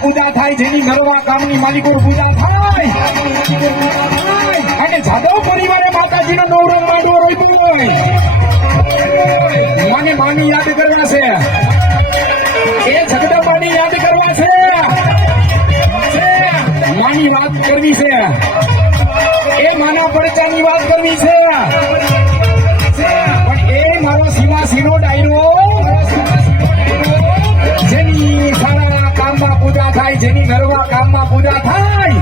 પૂજા થાય, જેની નરવા કામની માલિકો પૂજા થાય અને જાદવ પરિવારે માતાજીનો નવરો માંડવો રોપ્યો હોય, મને માની યાદ કરવા છે, એ જગદંબાની યાદ કરવા છે, માની વાત કરવી છે, એ માના પડચાની વાત કરવી છે, પણ એ મારો સીમાસીનો ડાયરો જેની સારા કામમાં પૂજા થાય, જેની નરવા કામમાં પૂજા થાય,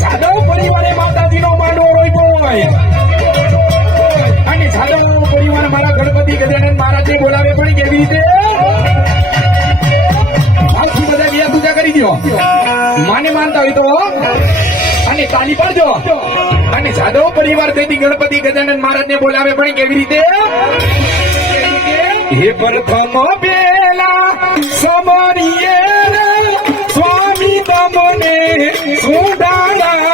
જાદવ પરિવારે માતાજીનો માંડવો રોપ્યો હોય અને જાદવ પરિવાર મારા ગણપતિ ગજાનન મહારાજને બોલાવે પણ કેવી રીતે આજથી બધા બે પૂજા કરી દો, માને માનતા હોય તો અને તાલી પાડજો, અને જાદવ પરિવાર તેથી ગણપતિ ગજાનન મહારાજને બોલાવે પણ કેવી રીતે હે પ્રથમ બેલા સમરીએ સ્વામી તમને સુડાણા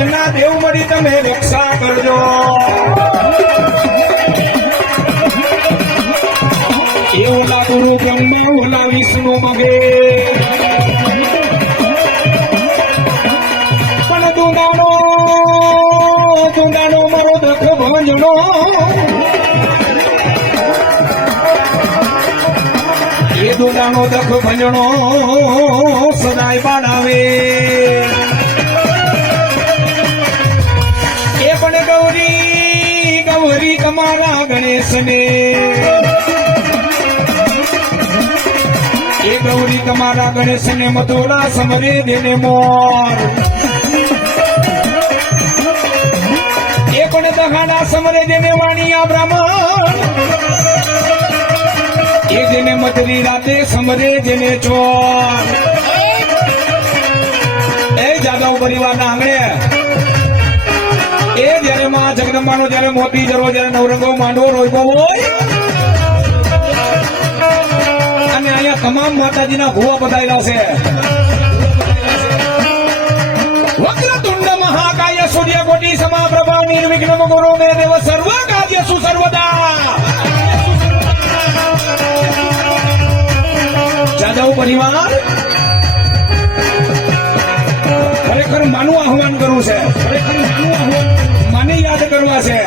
વચના દેવ મળી તમે રક્ષા કરજો. એ ઓલા ગુરુ બ્રહ્મે ઓલા વિષ્ણુ મગે પણ દુંદાનો મારો દખ ભંજનો એ દુંદાનો દખ ભંજનો સદાય બાળાવે એ પણ ગૌરી ગૌરી તમારા ગણેશને એ ગૌરી તમારા ગણેશને મથોડા સમરે દેને મોર એ પણ બહાના સમરે દેને વાણિયા બ્રાહ્મણ એ જેને મધરી રાતે સમરે જેને ચોર એ જાદવ પરિવારના આંગણે એ જયારે માં જગદંબાનો જયારે મોતી જરો જયારે નવરંગો માંડવો રોયકો હોય અને અહીંયા તમામ માતાજીના ભૂવા બધાયેલા છે. વક્રતુંડ મહાકાય સૂર્યકોટી સમાપ્રભા નિર્વિઘ્ન ગુરુ દેવ સર્વ કાર્યસુ સર્વદા. જાદવ પરિવાર ખરેખર માનું આહ્વાન કરવું છે, ખરેખર માને યાદ કરવા છે.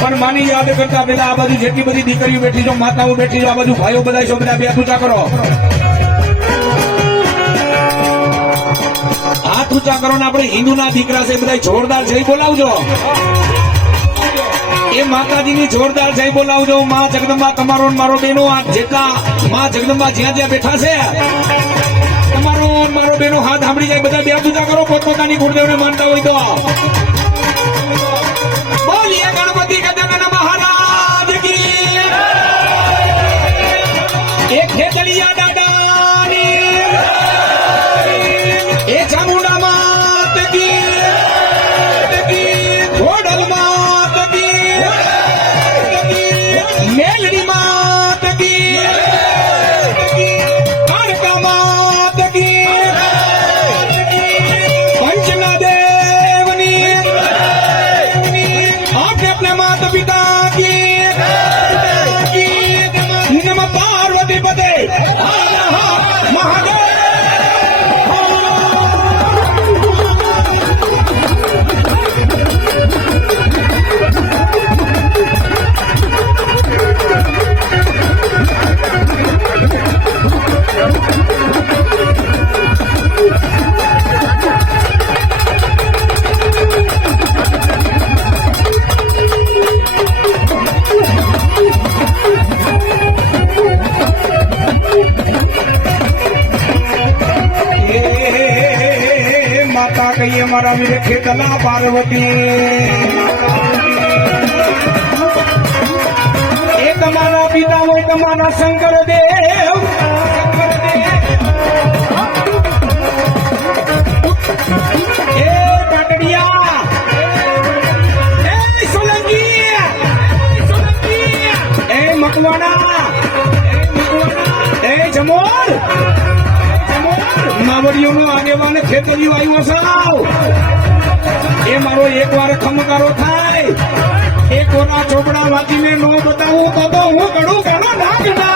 પણ માની યાદ કરતા પેલા આ બાજુ જેટલી બધી દીકરીઓ બેઠી છો, માતાઓ બેઠી છો, આ બાજુ ભાઈઓ બધા છો, બધા બે ઊંચા કરો, હાથ ઊંચા કરો ને આપણે હિન્દુના દીકરા છે બધા જોરદાર જય બોલાવજો. એ માતાજીની જોરદાર જય બોલાવજો. માં જગદંબા તમારો મારો બેનો આ જેટલા માં જગદંબા જ્યાં જ્યાં બેઠા છે તમારો મારો બેનો હાથ સાંભળી જાય બધા બે ઊંચા કરો પોતપોતાની ગુરુદેવને માનતા હોય તો. બોલીએ ગણપતિ ગજાનન મહારાજ કી. એક ખેતલિયા દાદાની એ ચામુંડા માત કી, ઘોડલ માત કી, મેલડી માત કી, કાળકા માત કી, પંચના દેવની आपने अपने माता पिता की नम पार्वती पते महादेव. माता कहिए मारा वीर खेतला पार्वती ए તમારા પિતા હોય તમારા શંકર દેવ. એ પાટડિયા એ સોલંકી એ મકવાણા એ જમોર માવડીઓનો આગેવાન ખેતરીઓ આવ્યો સાવ. એ મારો એક વાર ખમકારો થાય, એક ઓના ચોપડા વાંચીને નો બતાવું તો હું ઘણું ઘણો નાખના.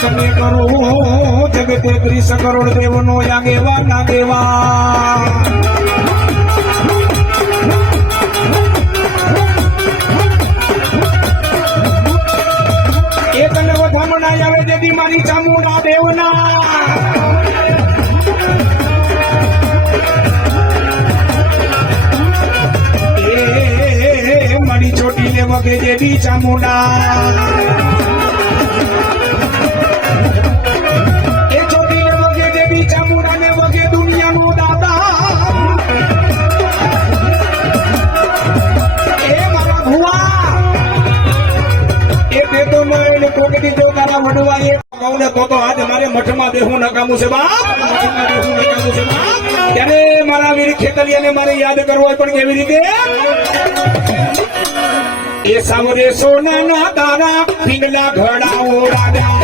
તમે કરો જગતે 30 કરોડ દેવનો આગેવા નાગેવા એક ને વધામણા આવે જેથી મારી ચામુંડા દેવના મારી ચોટી ને વગે જેવી ચામુંડા એ ચોટી ને વગે જેવી ચામુંડા ને વગે દુનિયાનો દાદા એ મારા ભુવા એ પેટો મારે કોકડી જો તારા વડવા એ કહું ને તો આજ મારે મઠમાં બેહું નકામું છે બાપ મઠમાં બેહું નકામું છે બાપ ત્યારે મારા વીર ખેતલિયાને મારે યાદ કરવો હોય પણ કેવી રીતે એ સાવરે સોનાના તારા પિંગલા ઘડાઓ રાજા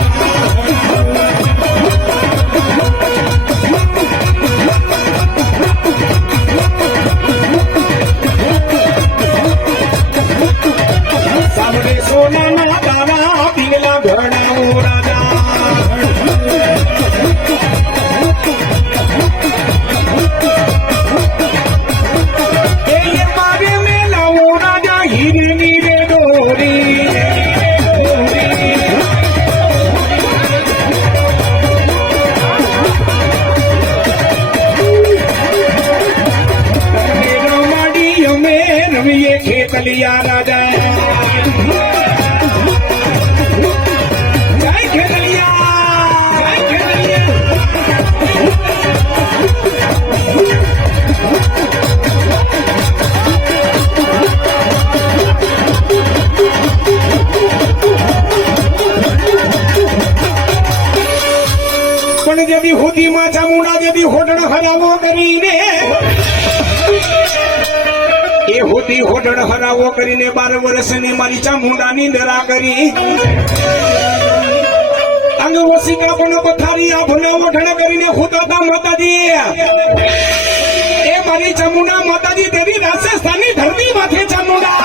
સાવરે સોનાના તારા પિંગલા ઘડાઓ રાજા એ મારે મેલાઓ રાજા હીરની રે દોરી રમાડી અમે રમીએ ખેતલિયા રાજા જય ખેતલિયા જય ખેતલિયા પણ જેથી હોદીમાં ચામુંડા જેથી હોટણ હરાવો કરીને એ હોદી હોટણ હરાવો કરીને 12 વર્ષની મારી ચામુંડાની દરા કરી અંગ વસિકા પણ પથારી આ ભના ઓઠણ કરીને ખુદાતા માતાજી એ મારી ચામુંડા માતાજી દેવી રાજસ્થાનની ધરતી માથે ચામુંડા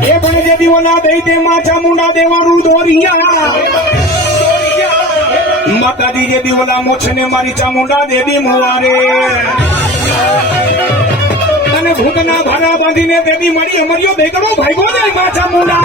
એ પણ જે દીવોના દઈ દે માં ચામુંડા દેવાનું દોરિયા માતાજી જે દીવોલા મોછને મારી ચામુંડા દેવી મુવારે અને ભૂતના ભાડા બાંધીને દેવી મારી અમરિયો દેગડો ભાઈગો દે માં ચામુંડા